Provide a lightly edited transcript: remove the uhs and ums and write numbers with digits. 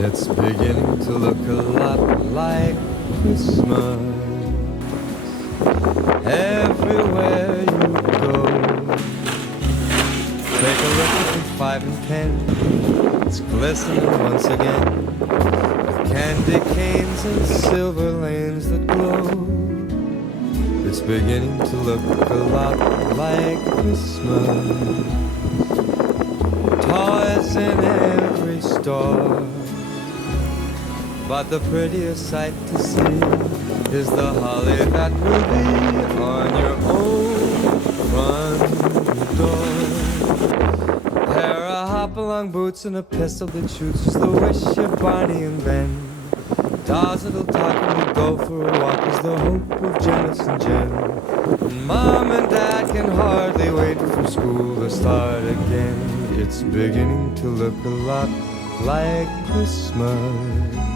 It's beginning to look a lot like Christmas everywhere you go. Take a look at the 5 and 10. It's glistening once again with candy canes and silver lanes that glow. It's beginning to look a lot like Christmas. Toys in every store, but the prettiest sight to see is the holly that will be on your own front door. Pair of hop-along boots and a pistol that shoots the wish of Barney and Ben. Dolls that'll talk and we'll go for a walk is the hope of Janice and Jen. And Mom and Dad can hardly wait for school to start again. It's beginning to look a lot like Christmas.